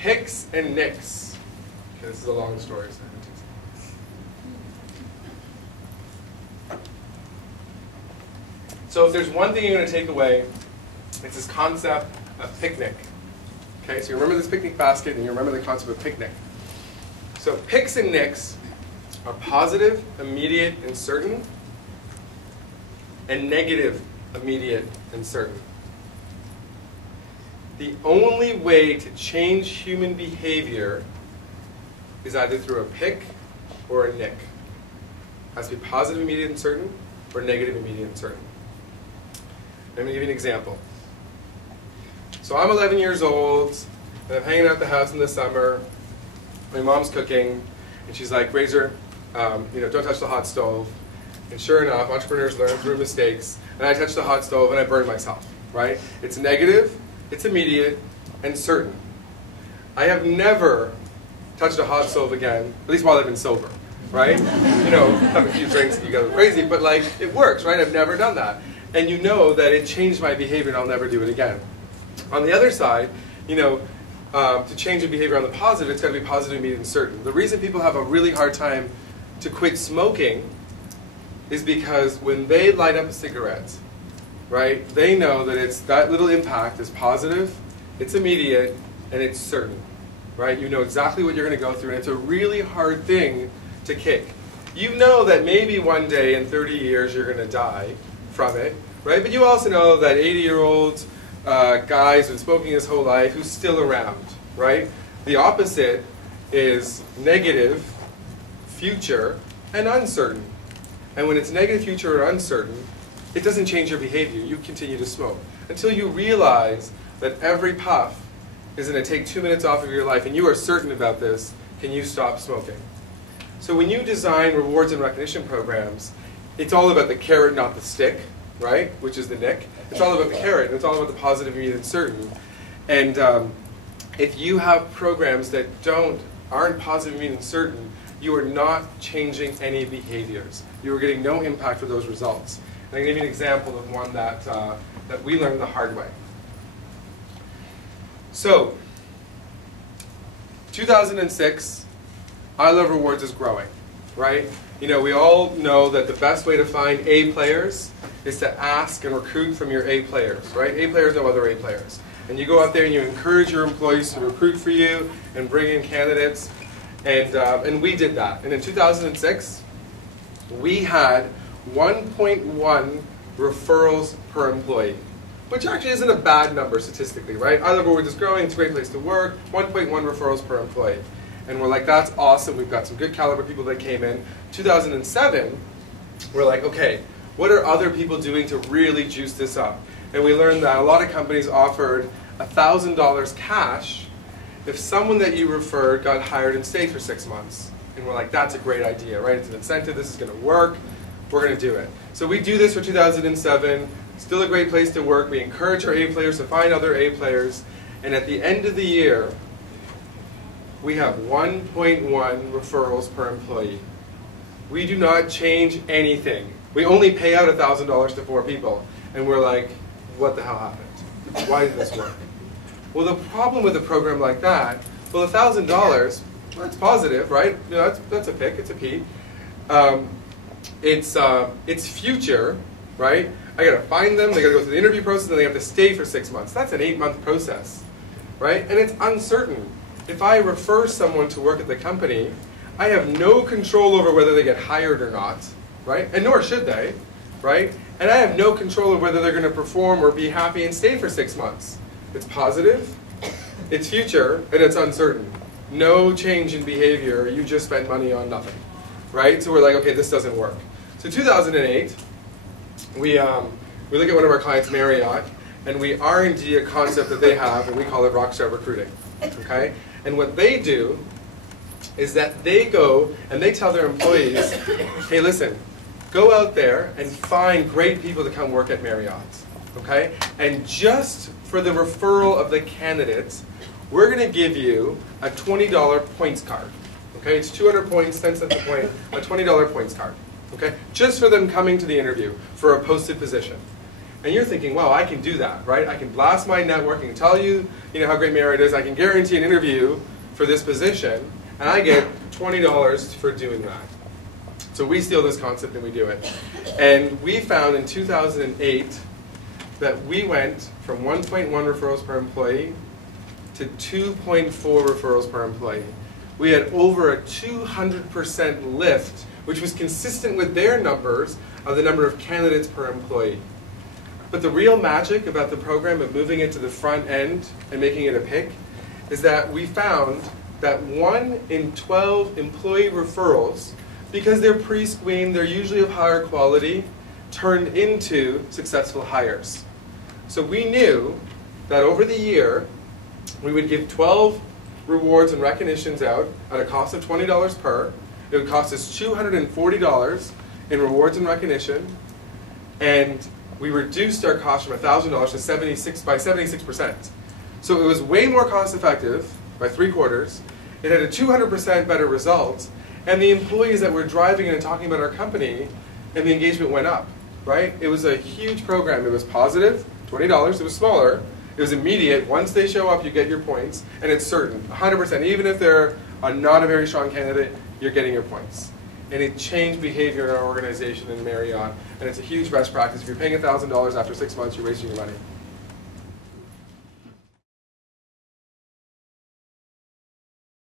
Hicks and Nicks. Okay, this is a long story. So if there's one thing you're going to take away, it's this concept of picnic. Okay, so you remember this picnic basket and you remember the concept of picnic. So Hicks and Nicks are positive, immediate, and certain, and negative, immediate, and certain. The only way to change human behavior is either through a pick or a nick. It has to be positive, immediate, and certain, or negative, immediate, and certain. Let me give you an example. So I'm 11 years old, and I'm hanging out at the house in the summer. My mom's cooking, and she's like, Razor, don't touch the hot stove. And sure enough, entrepreneurs learn through mistakes, and I touch the hot stove and I burn myself, right? It's negative, it's immediate, and certain. I have never touched a hot stove again, at least while I've been sober, right? Have a few drinks and you go crazy, but like, it works, right? I've never done that. And you know that it changed my behavior and I'll never do it again. On the other side, to change your behavior on the positive, it's got to be positive, immediate, and certain. The reason people have a really hard time to quit smoking is because when they light up a cigarette, right, they know that that little impact is positive, it's immediate, and it's certain, right? You know exactly what you're going to go through, and it's a really hard thing to kick. You know that maybe one day in 30 years you're going to die from it, right? But you also know that 80-year-old guy's been smoking his whole life who's still around, right? The opposite is negative, future, and uncertain. And when it's negative, future, or uncertain, it doesn't change your behavior. You continue to smoke until you realize that every puff is going to take 2 minutes off of your life, and you are certain about this. Can you stop smoking? So when you design rewards and recognition programs, it's all about the carrot, not the stick, right? Which is the nick. It's all about the carrot, and it's all about the positive, immediate, and certain. And if you have programs that aren't positive, immediate, and certain, you are not changing any behaviors. You are getting no impact for those results. And I'm going to give you an example of one that we learned the hard way. So, 2006, I Love Rewards is growing, right? We all know that the best way to find A players is to ask and recruit from your A players, right? A players know other A players. And you go out there and you encourage your employees to recruit for you and bring in candidates. And we did that. And in 2006, we had 1.1 referrals per employee, which actually isn't a bad number statistically, right? I Love Rewards is growing. It's a great place to work. 1.1 referrals per employee. And we're like, that's awesome. We've got some good caliber people that came in. 2007, we're like, okay, what are other people doing to really juice this up? And we learned that a lot of companies offered $1,000 cash if someone that you referred got hired and stayed for 6 months. And we're like, that's a great idea, right? It's an incentive. This is going to work. We're going to do it. So we do this for 2007. Still a great place to work. We encourage our A players to find other A players. And at the end of the year, we have 1.1 referrals per employee. We do not change anything. We only pay out $1,000 to 4 people. And we're like, what the hell happened? Why did this work? Well, the problem with a program like that, well, $1,000, well, it's positive, right? That's a pick, it's a P. It's future, right? I got to find them, they got to go through the interview process, and they have to stay for 6 months. That's an 8-month process, right? And it's uncertain. If I refer someone to work at the company, I have no control over whether they get hired or not, right? And nor should they, right? And I have no control over whether they're going to perform or be happy and stay for 6 months. It's positive, it's future, and it's uncertain. No change in behavior, you just spent money on nothing, right? So we're like, okay, this doesn't work. So 2008, we look at one of our clients, Marriott, and we R&D a concept that they have, and we call it Rockstar Recruiting, okay? And what they do is that they go and they tell their employees, hey, listen, go out there and find great people to come work at Marriott, okay? And just for the referral of the candidates, we're going to give you a $20 points card, okay? It's 200 points, 10 cents a point, a $20 points card, okay? Just for them coming to the interview for a posted position. And you're thinking, wow, I can do that, right? I can blast my network and tell you, how great Marriott is. I can guarantee an interview for this position, and I get $20 for doing that. So we steal this concept and we do it. And we found in 2008 that we went from 1.1 referrals per employee to 2.4 referrals per employee. We had over a 200% lift, which was consistent with their numbers of the number of candidates per employee. But the real magic about the program of moving it to the front end and making it a pick is that we found that 1 in 12 employee referrals, because they're pre-screened, they're usually of higher quality, turned into successful hires. So we knew that over the year, we would give 12 rewards and recognitions out at a cost of $20 per. It would cost us $240 in rewards and recognition, and we reduced our cost from $1,000 to 76%. So it was way more cost effective by 3/4. It had a 200% better result, and the employees that were driving it and talking about our company, and the engagement went up, right? It was a huge program. It was positive, $20. It was smaller. It was immediate. Once they show up, you get your points, and it's certain, 100%. Even if they're not a very strong candidate, you're getting your points. And it changed behavior in our organization in Marriott, and it's a huge best practice. If you're paying $1,000 after 6 months, you're wasting your money.